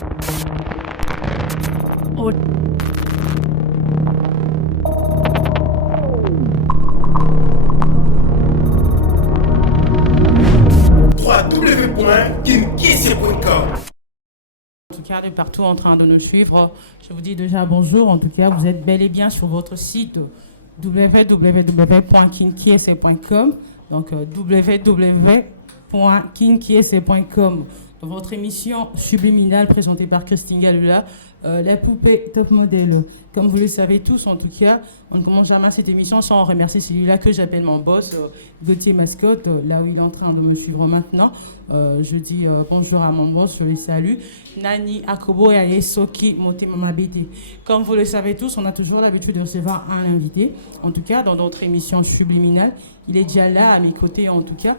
Oh. www.kinkiese.com. En tout cas, de partout en train de nous suivre, je vous dis déjà bonjour. En tout cas, vous êtes bel et bien sur votre site www.kinkiese.com. Donc, www.kinkiese.com. Dans votre émission subliminale présentée par Christine Galula, la poupée top modèle. Comme vous le savez tous, en tout cas, on ne commence jamais cette émission sans remercier celui-là que j'appelle mon boss, Gauthier Mascotte, là où il est en train de me suivre maintenant. Je dis bonjour à mon boss, je les salue. Nani Akobo et Ayesoki Motema BT. Comme vous le savez tous, on a toujours l'habitude de recevoir un invité. En tout cas, dans notre émission subliminale, il est déjà là à mes côtés, en tout cas.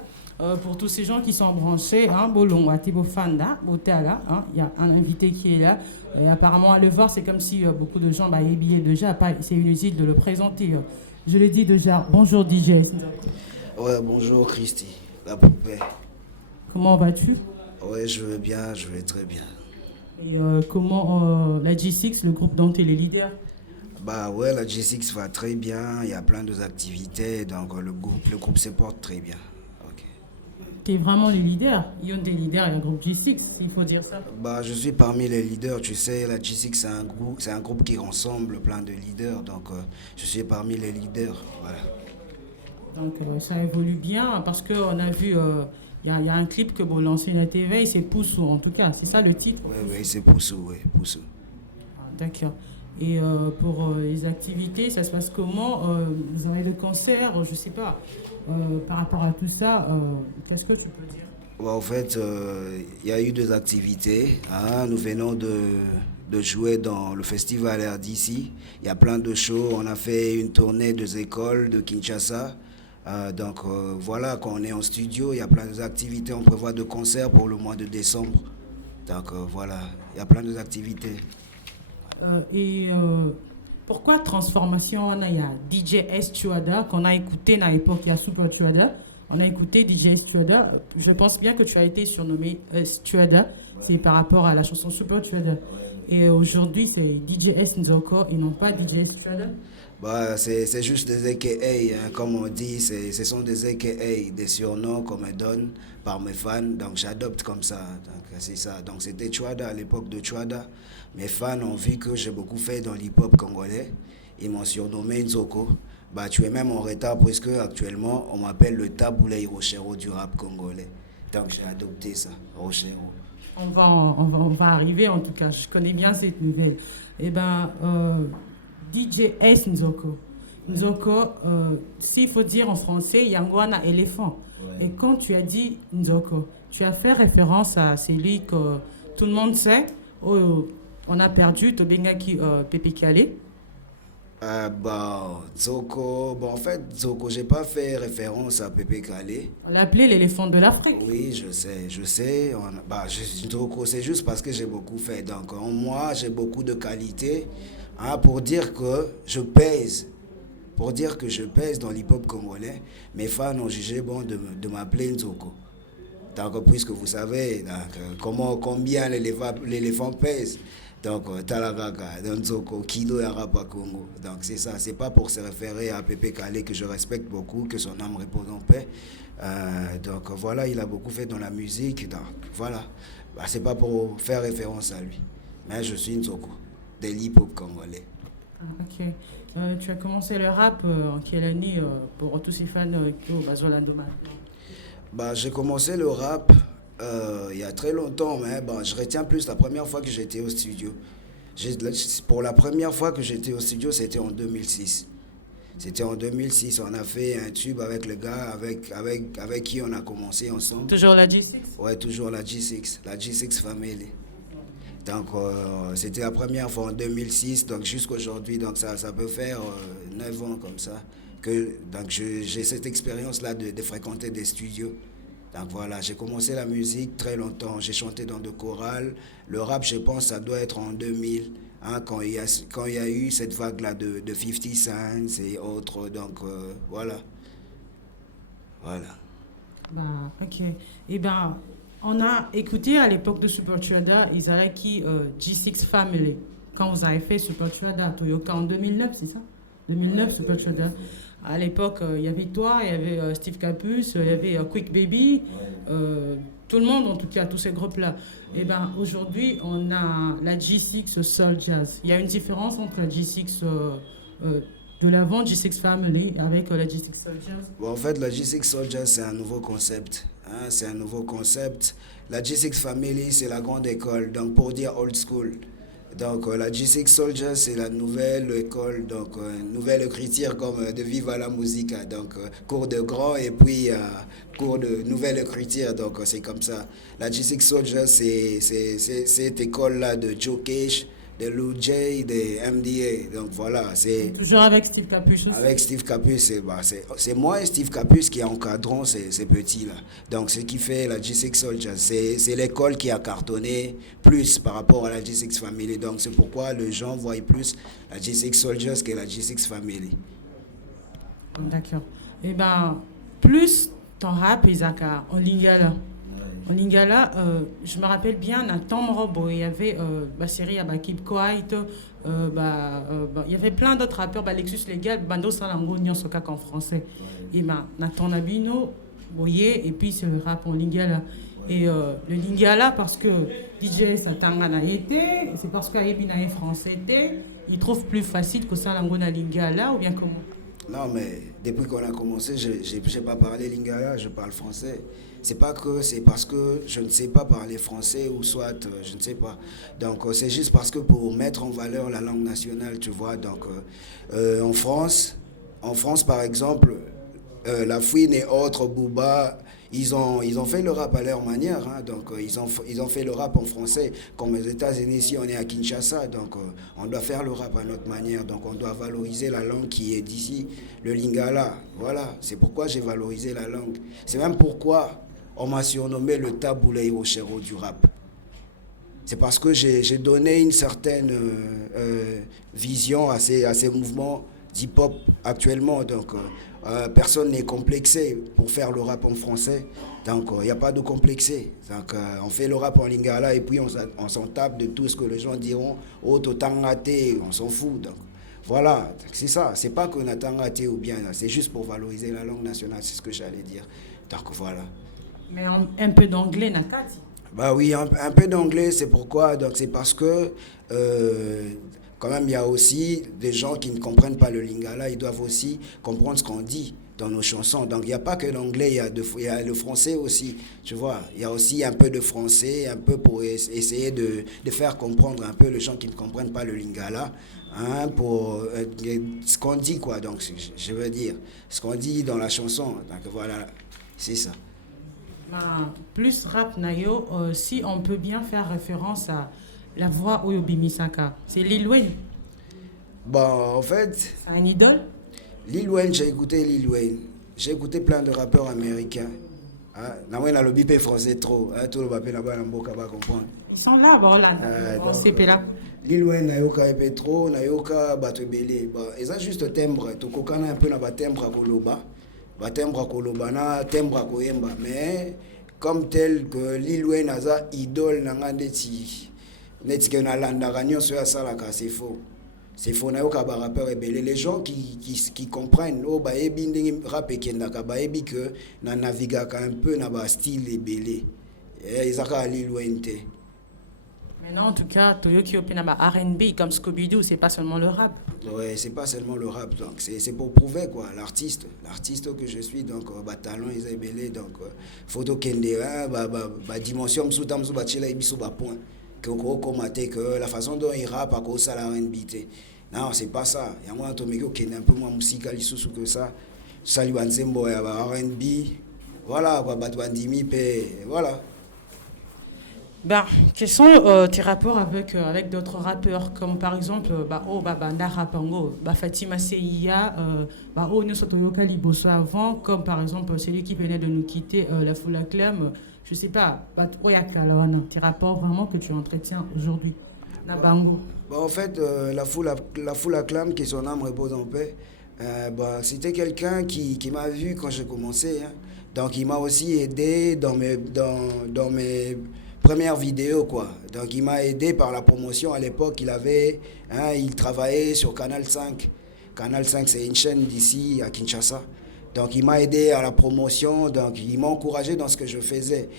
Pour tous ces gens qui sont branchés, hein, Bolon, Atibo Fanda, Botala, hein, il y a un invité qui est là. Et apparemment, à le voir, c'est comme si beaucoup de gens ébillaient déjà. C'est inutile de le présenter. Je le dis déjà. Bonjour DJ. Ouais, bonjour Christy, la poupée. Comment vas-tu? Ouais, je vais bien, je vais très bien. Et comment la G6, le groupe dont tu es le leader? Bah ouais, la G6 va très bien, il y a plein d'activités, donc le groupe se porte très bien. Tu es vraiment le leader. Il y a des leaders, il y a le groupe G6, il faut dire ça. Bah, je suis parmi les leaders, tu sais, la G6 c'est un groupe qui rassemble plein de leaders, donc je suis parmi les leaders, voilà. Donc ça évolue bien parce qu'on a vu, il y a un clip que vous lancez à la TV, c'est Poussou en tout cas, c'est ça le titre? Oui, c'est Poussou, oui, Poussou. D'accord. Et pour les activités, ça se passe comment? Vous avez le concert, je ne sais pas. Par rapport à tout ça, qu'est-ce que tu peux dire? Bah, en fait, il y a eu deux activités. Hein. Nous venons de jouer dans le festival RDC. Il y a plein de shows. On a fait une tournée des écoles de Kinshasa. Donc voilà, quand on est en studio, il y a plein d'activités. On prévoit de concerts pour le mois de décembre. Donc voilà, il y a plein d'activités. Pourquoi transformation? Il y a DJ S. Tuada qu'on a écouté à l'époque, il y a Super Tuada. On a écouté DJ S. Tuada. Je pense bien que tu as été surnommé S. Tuada. C'est par rapport à la chanson Super Tuada. Et aujourd'hui, c'est DJ S. Nzoko et non pas DJ S. Tuada. Bah, c'est juste des AKA, hein, comme on dit, ce sont des AKA, des surnoms qu'on me donne par mes fans, donc j'adopte comme ça, donc c'est ça. Donc c'était Chouada à l'époque de Chouada. Mes fans ont vu que j'ai beaucoup fait dans l'hip-hop congolais, ils m'ont surnommé Nzoko. Bah, tu es même en retard puisque actuellement on m'appelle le Taboulé Rochero du rap congolais. Donc j'ai adopté ça, Rochero. On va arriver en tout cas, je connais bien cette nouvelle. Eh ben, DJ S. Nzoko. Nzoko, s'il faut dire en français, Yangwana éléphant. Ouais. Et quand tu as dit Nzoko, tu as fait référence à celui que tout le monde sait. Oh, on a perdu Tobengaki Pepe Kale. Nzoko, en fait, Nzoko, j'ai pas fait référence à Pepe Kale. On l'appelait l'éléphant de l'Afrique. Oui, je sais. Nzoko, c'est juste parce que j'ai beaucoup fait. Donc, en moi, j'ai beaucoup de qualités. Hein, pour dire que je pèse dans l'hip-hop congolais, mes fans ont jugé bon de m'appeler Nzoko. Donc, puisque vous savez combien l'éléphant pèse, donc Talagaka, Nzoko, Kilo et Arapa Congo. Donc c'est ça, c'est pas pour se référer à Pepe Kale que je respecte beaucoup, que son âme repose en paix. Donc voilà, il a beaucoup fait dans la musique, donc voilà. C'est pas pour faire référence à lui, mais je suis Nzoko de l'hip-hop congolais. Ok. Tu as commencé le rap en quelle année pour tous ces fans qui ont besoin de j'ai commencé le rap il y a très longtemps, mais je retiens plus la première fois que j'étais au studio. Pour la première fois que j'étais au studio, c'était en 2006. C'était en 2006, on a fait un tube avec le gars avec qui on a commencé ensemble. Toujours la G6? Ouais, toujours la G6 Family. Donc c'était la première fois en 2006, donc jusqu'aujourd'hui, donc ça peut faire 9 ans comme ça, donc j'ai cette expérience-là de fréquenter des studios. Donc voilà, j'ai commencé la musique très longtemps, j'ai chanté dans de chorales. Le rap, je pense, ça doit être en 2000, hein, quand il y a eu cette vague-là de 50 Cent et autres, donc voilà. Ok. On a écouté à l'époque de Super Tuada, ils avaient qui G6 Family. Quand vous avez fait Super Tuada, Toyoka en 2009, c'est ça? 2009, Super Tuada. À l'époque, il y avait toi, il y avait Steve Capus, il y avait Quick Baby, tout le monde en tout cas, tous ces groupes-là. Et ben aujourd'hui, on a la G6 Soul Jazz. Il y a une différence entre la G6 de l'avant, G6 Family, avec la G6 Soul Jazz. Bon, en fait, la G6 Soul Jazz, c'est un nouveau concept. Hein, c'est un nouveau concept. La G6 Family, c'est la grande école, donc pour dire old school. Donc la G6 Soldier, c'est la nouvelle école, donc nouvelle écriture comme de Viva la Musica, donc cours de grand et puis cours de nouvelle écriture, donc c'est comme ça. La G6 Soldier, c'est cette école-là de Joe Cage, de Lou J, de MDA, donc voilà. C'est toujours avec Steve Capus aussi. avec Steve Capus, c'est moi et Steve Capus qui encadrons ces petits-là. Donc, ce qui fait la G6 Soldier, c'est l'école qui a cartonné plus par rapport à la G6 Family. Donc, c'est pourquoi les gens voient plus la G6 Soldiers que la G6 Family. D'accord. Eh bien, plus ton rap, Isaka, en lingala. En lingala, je me rappelle bien, dans Tom Robo, il y avait la série à Keep Quiet, il y avait plein d'autres rappeurs, Lexus Legal, Bando Salango, Nyon Soka en français. Et Nathan Abino, Boye, et puis c'est le rap en lingala. Et le lingala, parce que DJ Satangana était, c'est parce qu'Aïbina est français, il trouve plus facile que Salango na lingala, ou bien comment? Non, mais depuis qu'on a commencé, je n'ai pas parlé lingala, je parle français. C'est pas que c'est parce que je ne sais pas parler français ou soit je ne sais pas. Donc c'est juste parce que pour mettre en valeur la langue nationale, tu vois. Donc en France par exemple, La Fouine et autres, Booba, ils ont fait le rap à leur manière, hein. Donc ils ont fait le rap en français. Comme aux États-Unis, ici on est à Kinshasa, donc on doit faire le rap à notre manière. Donc on doit valoriser la langue qui est d'ici, le lingala. Voilà, c'est pourquoi j'ai valorisé la langue. C'est même pourquoi on m'a surnommé le Taboulé Hiroshiro du rap. C'est parce que j'ai donné une certaine vision à ces mouvements d'hip-hop actuellement. Donc, personne n'est complexé pour faire le rap en français. Donc, il n'y a pas de complexé. Donc, on fait le rap en lingala et puis on s'en tape de tout ce que les gens diront. Oh, t'as raté, on s'en fout. Donc, voilà, c'est ça. C'est pas qu'on a raté ou bien, c'est juste pour valoriser la langue nationale, c'est ce que j'allais dire. Donc, voilà. Mais un peu d'anglais, Nakati. Bah oui, un peu d'anglais, c'est pourquoi. Donc c'est parce que quand même il y a aussi des gens qui ne comprennent pas le lingala, ils doivent aussi comprendre ce qu'on dit dans nos chansons. Donc il n'y a pas que l'anglais, il y a le français aussi, tu vois. Il y a aussi un peu de français, un peu pour essayer de faire comprendre un peu les gens qui ne comprennent pas le lingala, hein, pour ce qu'on dit quoi. Donc je veux dire, ce qu'on dit dans la chanson. Donc voilà, c'est ça. Plus rap nayo, si on peut bien faire référence à la voix Oyobi Misaka, c'est Lil Wayne. Bon, en fait, c'est un idole. Lil Wayne, j'ai écouté Lil Wayne. J'ai écouté plein de rappeurs américains. Nawen a le bipé français trop. Tout le bapé là-bas, va comprendre. Ils sont là, bon là, on s'est là. Lil Wayne, nayoka epetro, nayoka batwebele. Et ça juste timbre. Tokokana un peu na batembre à Koloba. Batembre à Koloba, na tembre à Koyemba. Mais comme tel que Lil Wayne a ça, idole, nanga neti. Neti que na landa ganyo sur salaka, c'est faux. C'est faux, nayoka ba rappeur ebele. Les gens qui comprennent, oh ba ebi ndenge rap ekendaka, ba ebi que na navigaka un peu na ba style ebele. Et izaka Lil Wayne te. Non, en tout cas, Toyoki Openaba R&B comme Scooby-Doo, c'est pas seulement le rap. Ouais, c'est pas seulement le rap, donc c'est pour prouver quoi, l'artiste que je suis, donc talent Isabelle, donc photo kende, dimension sous tam sous bachela ibiso ba point que que la façon dont il rappe à cause de la R&B. Non, c'est pas ça. Il y a moi Tomeko qui est un peu moins musical sous que ça. Salut Banzembo ya R&B. Voilà, Batwandimi voilà. Ben, quels sont tes rapports avec d'autres rappeurs, comme par exemple Ndara Pango, Fatima Seiya, Sotoyoka Liboso avant, comme par exemple celui qui venait de nous quitter, la Foule Acclame, je sais pas, tes rapports vraiment que tu entretiens aujourd'hui, Nabango. En fait, la foule Acclame, qui son âme repose en paix, C'était quelqu'un qui m'a vu quand j'ai commencé, hein. Donc il m'a aussi aidé dans mes premières vidéos, quoi. Donc il m'a aidé par la promotion. À l'époque, il travaillait sur Canal 5. Canal 5, c'est une chaîne d'ici à Kinshasa. Donc il m'a aidé à la promotion, donc il m'a encouragé dans ce que je faisais.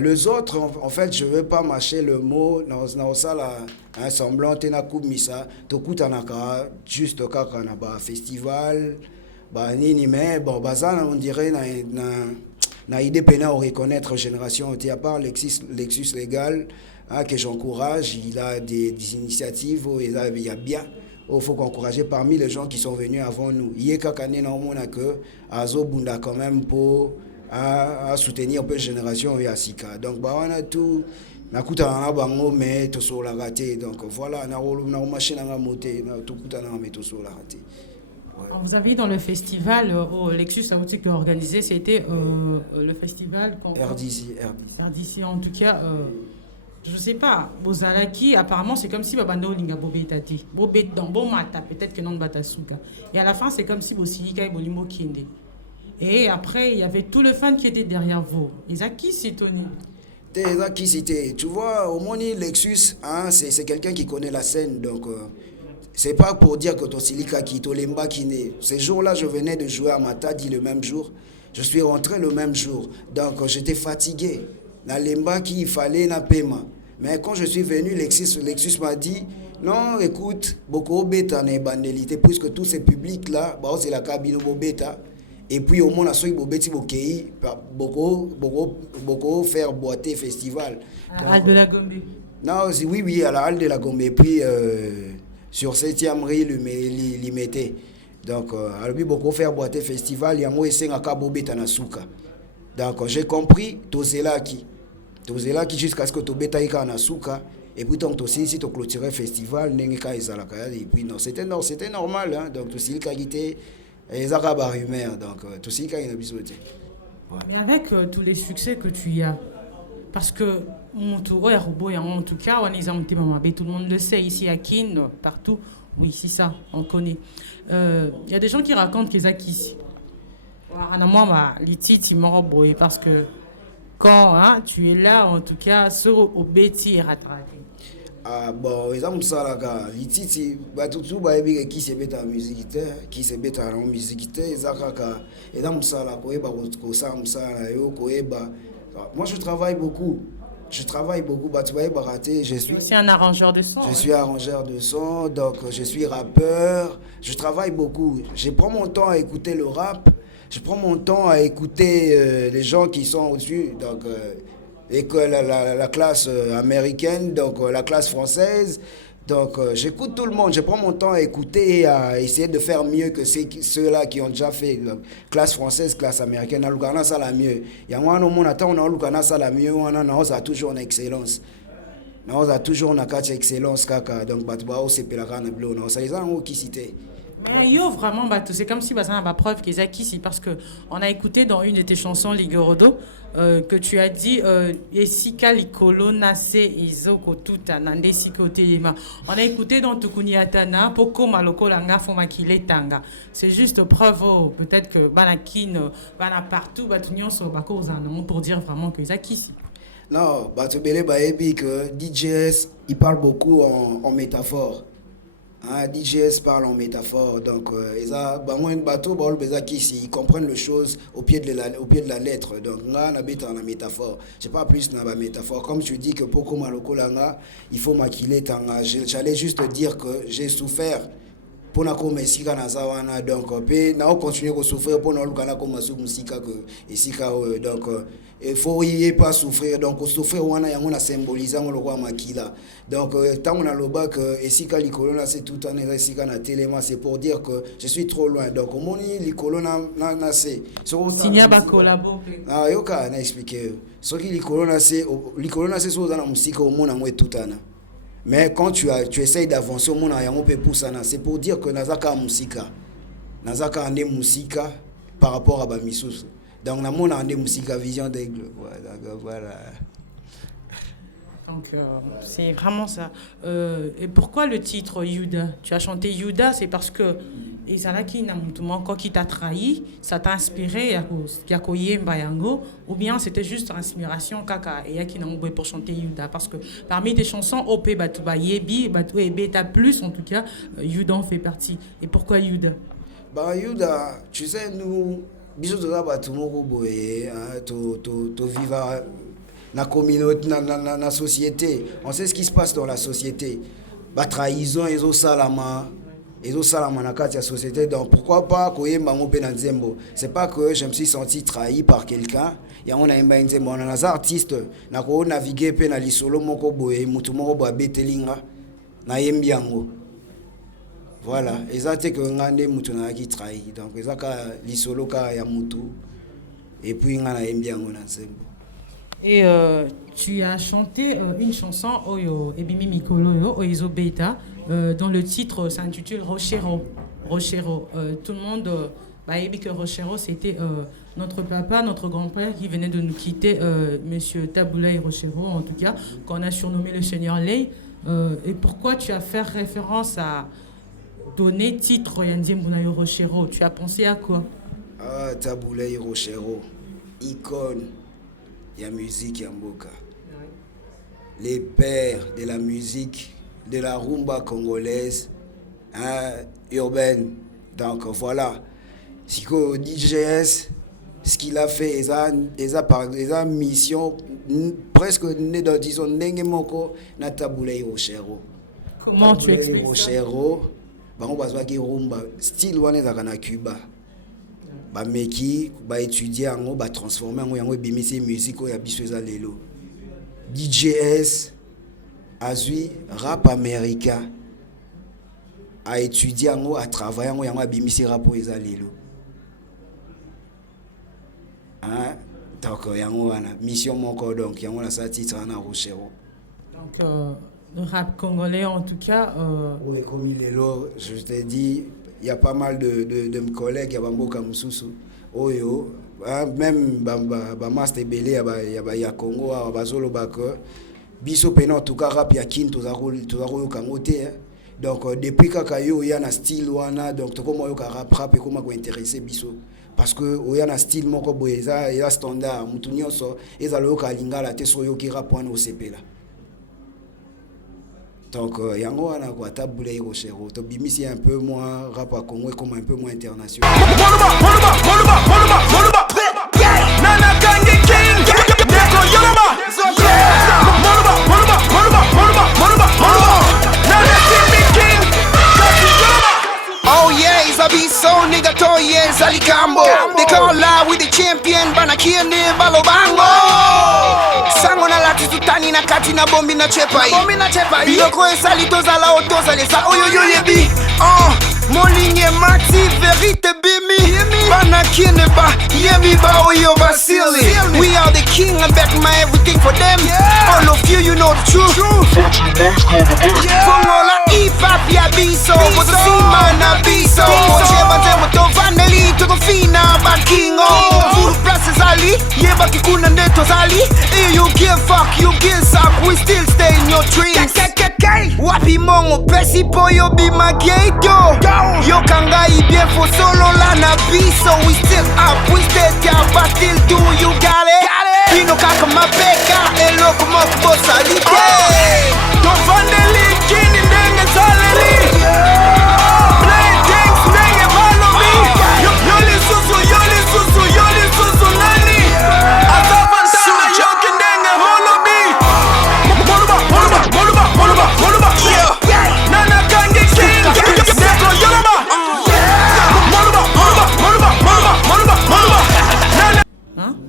Les autres, en fait, je ne veux pas mâcher le mot dans ça, là, semblant, tena kumisa, tokutanaka, juste kaka na ba festival, nini, mais bon, ça, on dirait, na idée peine à reconnaître génération, à part Lexus Légal, que j'encourage, il a des initiatives, il y a bien. Il faut encourager parmi les gens qui sont venus avant nous. Il y a quelqu'un que Azo Bunda quand même pour soutenir un peu la génération Yasika. Donc on a tout nakuta na bango mais to so la raté. Donc voilà, na machine na moté, na tout kuta na mais to so la raté. Vous avez dans le festival au Lexus Aoutique qui a organisé, c'était le festival RDC en tout cas. Je sais pas, Bozalaki, apparemment c'est comme si Babando Linga Bobé t'a dit. Bobé dans Bomata, peut-être que non Batasuka. Et à la fin, c'est comme si Bosilika et Bolimo Kinde. Et après, il y avait tout le fan qui était derrière vous. Isaki Sitoni. Isaki Sitoni. Tu vois, au Moni Lexus, hein, c'est quelqu'un qui connaît la scène. Donc, c'est pas pour dire que Tosilika qui Tolemba qui n'est. Ces jours-là, je venais de jouer à Matadi le même jour. Je suis rentré le même jour. Donc, j'étais fatigué. Na lemba qu'il fallait na paiement. Mais quand je suis venu, Lexus m'a dit non, écoute, beaucoup bêta n'est bandélité, puisque tous ces publics-là, c'est la cabine bêta. Et puis au moins, on a bobeti bokei, beaucoup faire boiter festival. À la Halle de la Gombe. Non, oui, à la Halle de la Gombe. Et puis sur 7e rue, il mettait. Donc, alors beaucoup faire boiter festival, il y a moins de 5 bobeta na souka. Donc, j'ai compris, Tozelaki jusqu'à ce que tu bêta na souka. Et puis donc aussi si tu clôturais festival n'engeka ezalaka et puis non c'était normal, hein. Donc tout ce qui était ezaka rumeur, donc tout ce qui a une bisoté. Mais avec tous les succès que tu as, parce que en tout cas on est tout le monde le sait ici à Kin, partout, oui c'est ça, on connaît. Il y a des gens qui racontent qu'ils acquis. Moi les titres ils m'ont boyé parce que quand tu es là, en tout cas, sur au bêtis rattrapé. Exemple ça là, l'ititi, tout qui se met en musique, qui se met en musique, exemple ça là, moi je travaille beaucoup. C'est un arrangeur de son. Je suis arrangeur de son, donc je suis rappeur. Je travaille beaucoup. Je prends mon temps à écouter le rap. Je prends mon temps à écouter les gens qui sont au-dessus, donc la classe américaine, donc la classe française. Donc j'écoute tout le monde, je prends mon temps à écouter et à essayer de faire mieux que ceux-là qui ont déjà fait. Donc, classe française, classe américaine, on a ça la mieux. Il y a un moment on a ça la mieux, on a toujours une excellence. On a toujours une excellence, donc c'est les gens qui citent. Yo, vraiment, c'est comme si ça n'a preuve qu'ils acquis ici parce que on a écouté dans une de tes chansons Ligorodo que tu as dit Esika likolo nase izoko tuta nande sikote yema. On a écouté dans Tukuni Atana poko maloko langa fomakile tanga. C'est juste preuve peut-être que banakin bana partout batunyon so bako zanon pour dire vraiment qu'ils acquis ici. Non, que DJS il parle beaucoup en métaphore. DJS parle en métaphore, donc ils comprennent les choses au pied de la lettre. Donc on habite en métaphore. Je pas plus dans la métaphore. Comme tu dis que pour Maloko Langa, il faut maquiller tanga. J'allais juste dire que j'ai souffert pour na comme esika na zawana, donc na continuer à souffrir pour na lukana comme musika que esika donc il faut y pas souffrir, donc souffrir wana yango na symbolisant le roi makila. Donc tant on a le bac esika likolo na c'est tout en esika na téléma, c'est pour dire que je suis trop loin. Donc au moni likolo na c'est signa ba collabo yoka na expliquer ce qui likolo na c'est so na musika au mona ngwe tutana. Mais quand tu essayes d'avancer au monde, c'est pour dire que Nazaka Musika. Nazaka ande Musika par rapport à Bamisous. Donc, na monde ande Musika vision d'aigle. Voilà. Donc, c'est vraiment ça. Et pourquoi le titre Yuda? Tu as chanté Yuda, c'est parce que Et ça là qui n'a encore qui t'a trahi, ça t'a inspiré à Koyemba Yango, ou bien c'était juste inspiration kaka et qui n'a pas pour chanter Yuda parce que parmi tes chansons OP Batouba Yebi, Batou et Beta plus en tout cas Yuda en fait partie. Et pourquoi Yuda? Bah Yuda, tu sais nous bisous de là Batumoko boye to vivre la communauté la société. On sait ce qui se passe dans la société. Bah trahison et salama. Et tout ça, dans la société. Donc, pourquoi pas Koyemba Ngopé Nzembo? C'est pas que je me suis senti trahi par quelqu'un. Il y a des artistes qui ont navigué dans les solos, voilà. Et ça, c'est que ngande mutuna qui trahit. Donc, ça, les solos, il y a mutu. Et puis, il y a Nzembo. Et tu as chanté une chanson, Oyo, Ebimi Mikolo, Oizo Beta. Dont le titre s'intitule Rochero. Rochero. Tout le monde a dit que Rochero, c'était notre papa, notre grand-père qui venait de nous quitter, Monsieur Taboulaye Rochero, en tout cas, qu'on a surnommé le Seigneur Ley. Et pourquoi tu as fait référence à donner titre Royandim Bounayo Rochero? Tu as pensé à quoi? Ah, Taboulaye Rochero, icône, il y a musique, il y a Mboka. Les pères de la musique, de la rumba congolaise, urbaine. Donc voilà, Siko DJS, ce qu'il a fait, il a mission presque dans disons Nengemoko na Taboulaye Rochero. Comment tu expliques ça? Rochero, on va voir que rumba style wana na Cuba. Ba meki ba étudier ngo ba transformer ngo yango bimisi musique ya biso za lelo. DJS Azui rap américain a étudié a travaillé a bimisi rap pour les lelo. Hein? Donc yango wana mission moko donc yango na sa titre na Rochero. Donc le rap congolais en tout cas oui, comme il est là, je te dis, il y a pas mal de collègues qui ont beaucoup mususu. Oyo, même ba master belé ya Congo ba zolo ba que biso pena en tout cas rap ya kin tozaro kangote. Donc depuis kakayo ya na style wana donc to comme yo ka rap et comment ko intéresser biso parce que oya na style moko boyeza ya standard mutu nyonso ezalo ka lingala te so yo ki rap wana osepela. Donc yango wana kwa Taboulaye Rochero to bimisi un peu moins rap à Congo comme un peu moins international. Nana Kangi King Deko Yoloma Oh yeah, it's a beat so nigga to yes Alikambo. They call live with the champion Banakiene Balobango. Sango na lati tutani na kati na bombi na chepa hii. Biloko esali tozala otozalesa oyo yo yebi. Molinye Mati verite bimi. Banakiene ba yemi ba oyo basili. We are the king and back my everything for them. All of you, you know the truth. Fongola hip-hop ya biso. Bozosima na biso. Cheba nzemo to vaneli to fina bakingo. Full process ali. Yeba kikuna neto zali. You give fuck, you give suck. We still stay in your dreams. Wapi mongo pesi po yo be my gate yo. Yo kangai bien for solo la na biso. We still up, we stay down, but still do you got it? Pino kaka mabeka, elo como bosalite. Don't find the lead, kini nenge salary. Play things, nenge follow me. Yoli susu nani. Azavantana yoki nenge follow me. Moluba. Nana Kangi King, Deko Yoloma.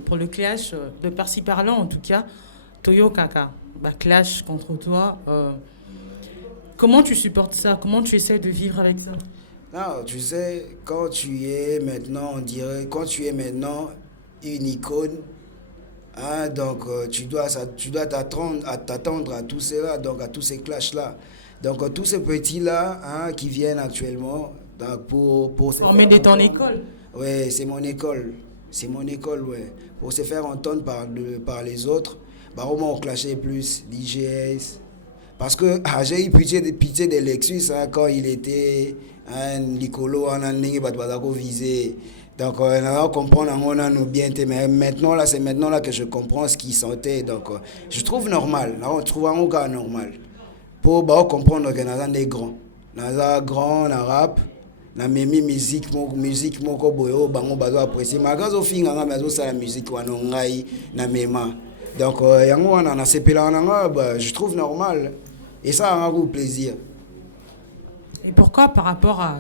Pour le clash de par-ci par-là en tout cas, Toyo Kaka, clash contre toi. Comment tu supportes ça? Comment tu essaies de vivre avec ça? Non, tu sais, quand tu es maintenant une icône, hein, donc tu dois t'attendre à tout cela, donc à tous ces clashs-là. Donc tous ces petits-là hein, qui viennent actuellement donc, pour former de ton école. Oui, c'est mon école, ouais. Pour se faire entendre par les autres, bah, au moins on clashait plus, DJS, Parce que j'ai eu pitié de Lexus hein, quand il était un Nicolo, on a visé. Donc, on a comprendre on a nous bien mais maintenant là, c'est maintenant là que je comprends ce qu'il sentait. Donc, je trouve normal. Là, on trouve un gars normal. Pour comprendre que nous sommes des grands. Nous sommes grands, nous rap, nous mimi musique moko boyo, bango bazo apprécier. Malgré au fin, on a la musique ou on ngai na mema. Donc, yango on a sepela je trouve normal. Et ça a un goût plaisir. Et pourquoi par rapport à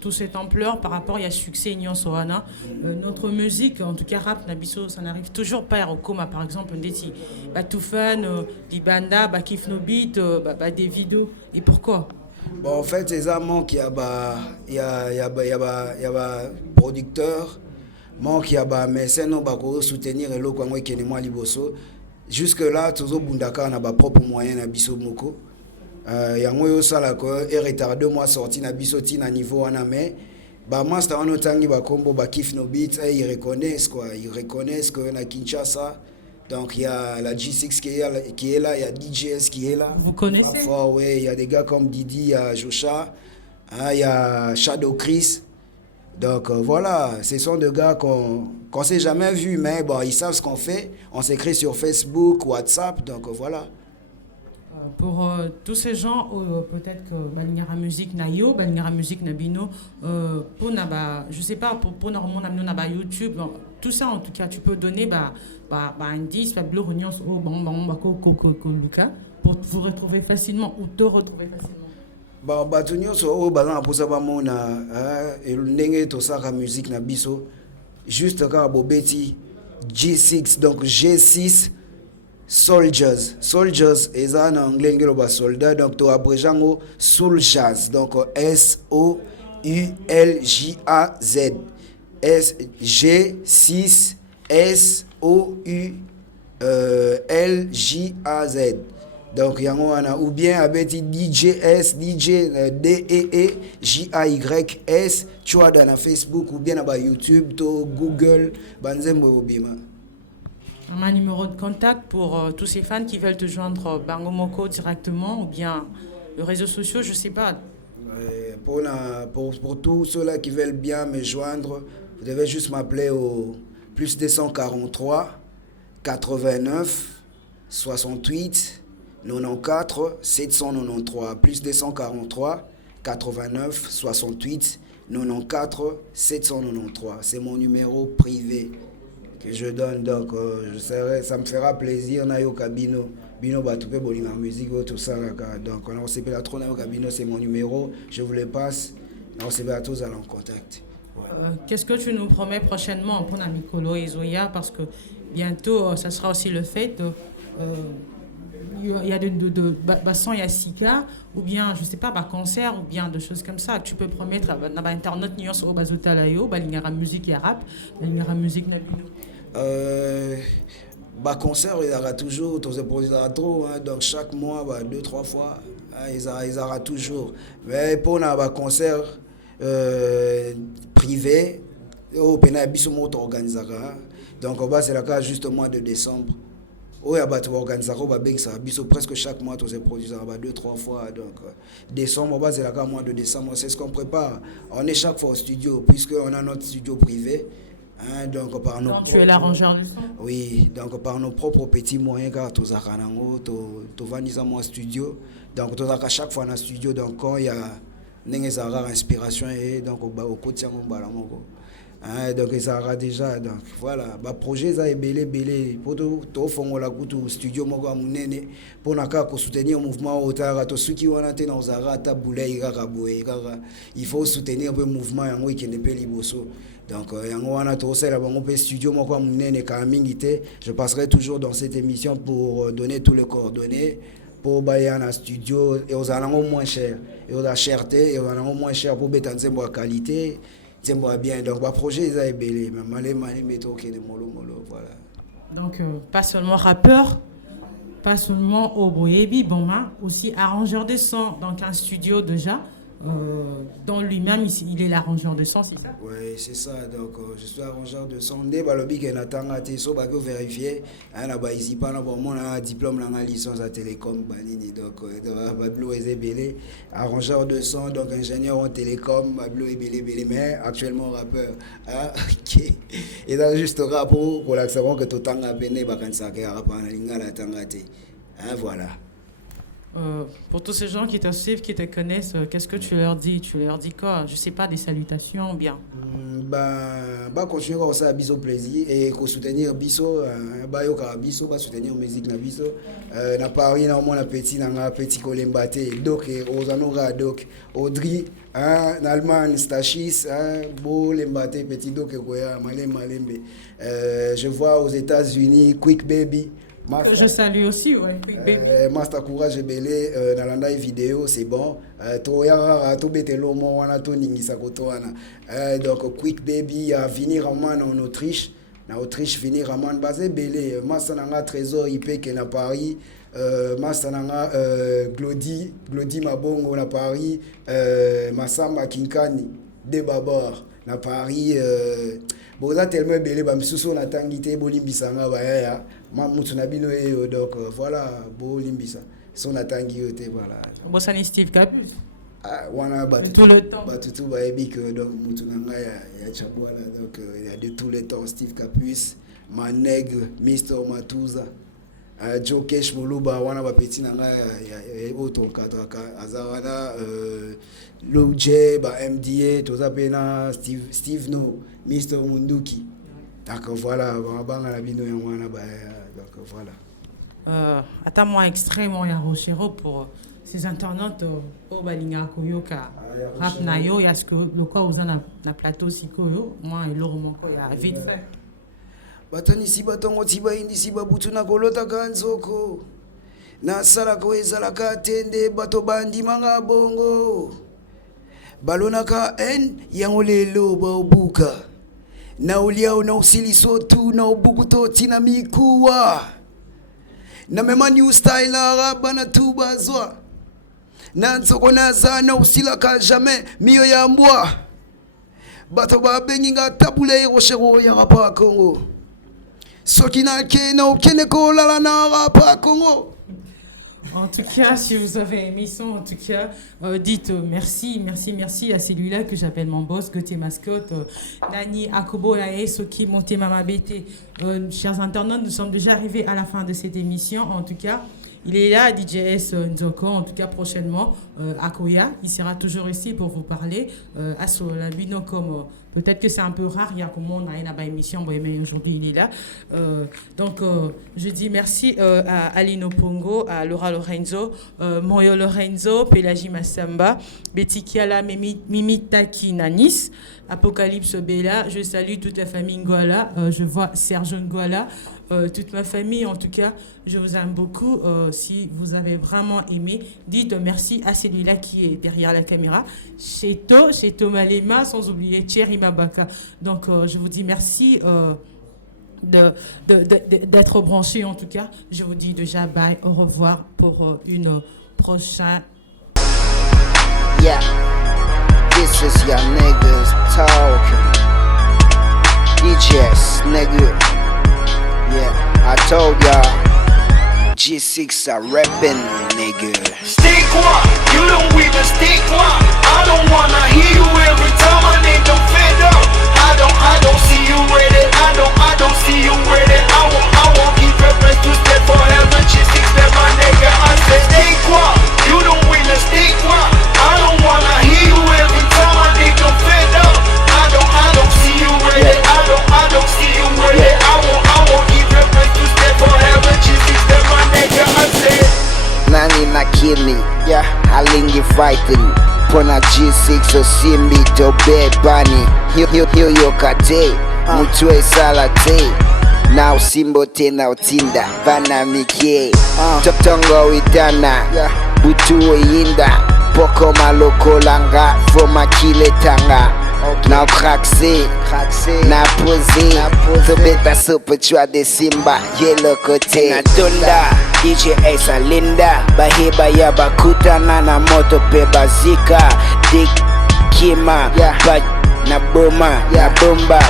toute cette ampleur, par rapport à succès Nyon Sohana, notre musique, en tout cas rap, Nabiso, ça n'arrive toujours pas à Rokoma, par exemple, des Batoufan, des Banda, Bakif No Beat, des vidéos. Et pourquoi? Bon, en fait, c'est ça, manque, il y a producteur, manque, il y a mécène, on va soutenir et l'autre, moi, qui est moi, Liboso. Jusque-là, toujours Bundaka, on a propre moyen, Nabiso Moko. Yango yo sala ko retard 2 mois sorti na bisoti na niveau wana mais ba master wana tangi ba combo ba Kif No Beat ils reconnaissent que na Kinshasa donc il y a la G6 qui est là, il y a DJS qui est là. Vous connaissez? Parfois ouais, il y a des gars comme Didi, il y a Jocha, il y a Shadow Chris. Donc voilà, ce sont des gars qu'on s'est jamais vu mais bon, ils savent ce qu'on fait, on s'écrit sur Facebook, WhatsApp donc voilà. Pour tous ces gens, peut-être que Balingara Musique Nayo, Balingara Musique Nabino, pour Naba, je sais pas, pour normalement Naba YouTube, tout ça en tout cas, tu peux donner un 10, Pablo Rognos, Luca, pour vous retrouver facilement ou te retrouver facilement. Batunyo so bazan aposa ba mona ndenge to saka musique na biso juste ka bobeti G6 donc G6 Soldiers et ça en anglais ngelo soldat donc to abrejango Souljas donc SOULJAZ G6 SOULJAZ donc yango wana ou bien abeti DJS DEE JAYS tu vois dans Facebook ou bien na YouTube to Google banzembo obima. Un numéro de contact pour tous ces fans qui veulent te joindre Bango Moko directement ou bien les réseaux sociaux, je sais pas. Pour tous ceux-là qui veulent bien me joindre, vous devez juste m'appeler au plus 243 89 68 94 793 plus 243 89 68 94 793. C'est mon numéro privé que je donne, donc ça me fera plaisir na yo kabino bino batupe bolinga musique tout ça donc on s'est pas trop na yo kabino, c'est mon numéro, je vous le passe, on s'est pas tous en contact. Qu'est-ce que tu nous promets prochainement pour Namikolo et Zoya, parce que bientôt ça sera aussi le fait il y a Basson Yassika ou bien je sais pas concert ou bien de choses comme ça. Tu peux promettre dans internet Nyons au Bazota Layo Balingara musique et rap Balingara musique Nabino. Concert il y aura toujours tous les trop hein, donc chaque mois 2-3 fois hein, ils aura toujours mais pour un concert privé au pena biso moto organisera donc c'est le cas juste au mois de décembre. Oui, presque chaque mois, tous ces produits 2-3 fois. Donc, décembre, c'est le mois de décembre, c'est ce qu'on prépare. On est chaque fois au studio, puisqu'on a notre studio privé. Hein, donc, tu es l'arrangeur du son? Oui, donc par nos propres petits moyens, car tous à studio. Donc, à chaque fois dans le studio, donc, quand il y a une inspiration, et donc, au quotidien, hein, donc ça aura déjà donc voilà projet ça est belé pour tout fongola kutu studio moko munene pour naka ko soutenir mouvement otara to suki wana te na ozara ta boulay kaka boye kaka il faut soutenir le mouvement yango ikende pe liboso donc yango wana to sala bango pe studio moko munene ka mingi te. Je passerai toujours dans cette émission pour donner tous les coordonnées pour bailler un studio et aux alango moins cher et aux cherté et aux alango moins cher pour betanze bo qualité. Bien donc projet ils a belé malé méto qui de molo voilà. Donc pas seulement rappeur, pas seulement Oboyebi Boma, aussi arrangeur de son dans un studio déjà dans lui-même, il est l'arrangeur de son, c'est ça? Oui, c'est ça. Donc, je suis arrangeur de son. Dès balobi que natanga te so ba que vérifier, na ba ici pas na bon mon diplôme na licence à télécom banini. Donc, Bablo Ezebele, arrangeur de son, donc ingénieur en télécom, Bablo Ebele mais actuellement rappeur. OK. Et dans juste rap pour l'accent que totanga bene ba kansa ke rap na lingala tanga te. Voilà. Pour tous ces gens qui te suivent, qui te connaissent, qu'est-ce que tu leur dis? Tu leur dis quoi? Je sais pas, des salutations ou bien? Continuer comme ça, biso plaisir et soutenir biso, biso, soutenir musique na biso. Na Paris, na mon petit Kolembate, donc aux anora donc Audrey, en Allemagne, Stachis, beau Lembate, petit donc Malembe. Je vois aux États-Unis, Quick Baby. Je salue aussi, ouais. Master Courage Belé, Nalanda vidéo, c'est bon. Toya, Tobetelo, Moana, Tony, Sakotoana. Donc, Quick Baby, à venir en Autriche. En Autriche, venir en basé Belé. Massananga Trésor, IP, qui est à Paris. Massananga Glody Mabongo, à Paris. Massamba Kinkani, Debabor, à Paris. Bon, ça tellement belé, Bamsuso, Natangite, Bolimbisanga, Baya. Donc voilà, Bolimbisa. Son Natangi, voilà. Bon, ça n'est Steve Capus. Tout le temps. Donc, il y a de tous les temps Steve Capus, Manègre, Mr. Matuza, Joe Kesh Moluba, wana ba petit nanga ya auto kataka azawana Luje ba MDA toza pena Steve No, Mr. Munduki. Donc voilà, banga la bino ya wana ba donc voilà. Attends-moi extrêmement ya Rochero pour ces internautes au balinga koyoka rap na yo ya ce que le quoi aux na plateau sikoyo moi et Laurent ya vite fait. Batani si batongo tiba indi si babutu na kolota kanzoko na sala ko ezala ka tende bato bandi manga bongo balona ka en yango lelo ba obuka na uliao na usiliso tu na obukuto tina mikuwa na mema new style na raba na tuba zwa na nzoko na zana usila ka jamais miyo ya mbwa bato ba benginga tabule rochero ya rapa Congo. En tout cas, si vous avez aimé ça, en tout cas, dites merci à celui-là que j'appelle mon boss, Gauthier Mascotte, Nani Akobo Ae, Soki Monté Mama BT. Chers internautes, nous sommes déjà arrivés à la fin de cette émission. En tout cas, il est là, DJS Nzoko, en tout cas prochainement, à Koya. Il sera toujours ici pour vous parler. À Solabino, comme peut-être que c'est un peu rare, il y a comme on a une émission, mais aujourd'hui il est là. Donc, je dis merci à Alino Pongo, à Laura Lorenzo, Moyo Lorenzo, Pelagie Massamba, Betty Kiala, Mimi Taki Nanis, Apocalypse Bella. Je salue toute la famille Ngoala. Je vois Serge Ngoala. Toute ma famille, en tout cas, je vous aime beaucoup. Si vous avez vraiment aimé, dites merci à celui-là qui est derrière la caméra, Cheto Malema, sans oublier Thierry Mabaka. Donc, je vous dis merci d'être branché, en tout cas. Je vous dis déjà bye, au revoir pour une prochaine. Yeah, this is your niggas talking. DJs, nigga. Yeah, I told y'all, G6 are reppin', nigga. Stick one, you don't even stick one. I don't wanna hear you every time I need to fed up. I don't see you ready. I don't see you ready. I won't give a place to stay forever. G6 that my nigga. I said stick one, you don't really stick one. I don't wanna hear you every time I need to fed up. I don't see you ready. I don't see you ready. I won't give a place to stay forever. G6 that my nigga. I said Nani na kimi, yeah, halingi fighting. Pona G6 osimbi to bebani. Hiyo yokate, mutwe salate. Na usimbo tena utinda, vana mikie. Totongo widana, butu yinda. Poko maloko langa, foma kile tanga. Na craxé, na posé, Tobeta super chwa de Simba, yellow kote. Na tunda, DJ Esa Linda, Baheba ya bakuta na moto pe bazika. Dick Kima Bad na Boma na Bomba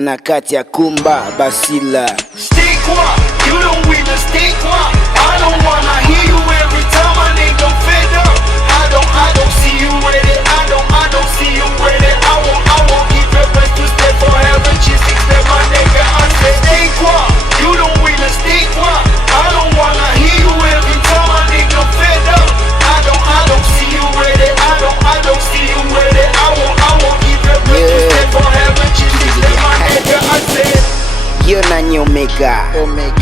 na kati ya Kumba Basila. Stay quiet, you don't witness, stay quiet. I don't wanna hear you every time my nigga fed up. I don't see you ready. I don't see you ready. I won't give you a place to stay forever. G6 that my nigga, I said stay quiet, you don't witness, stay quiet. I don't wanna hear you every time my nigga fed up. I don't see you ready. I don't see you ready. I won't give you a place to stay forever. G6 that my nigga, I said. Yo na nyomeka,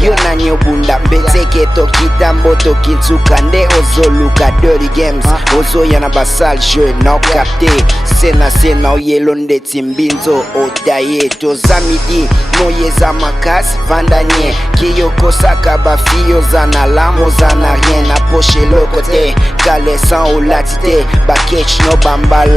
yo na nyobunda mbeteke toki tambo toki tsukande ozo luka dirty games ozo yana basal jeu na capté sena oyelonde timbinzo odaye tozamidi noyeza makas vandanye kiyoko saka bafio zana lamo zana rien na poche lokote kale san olatite bakech no bambala.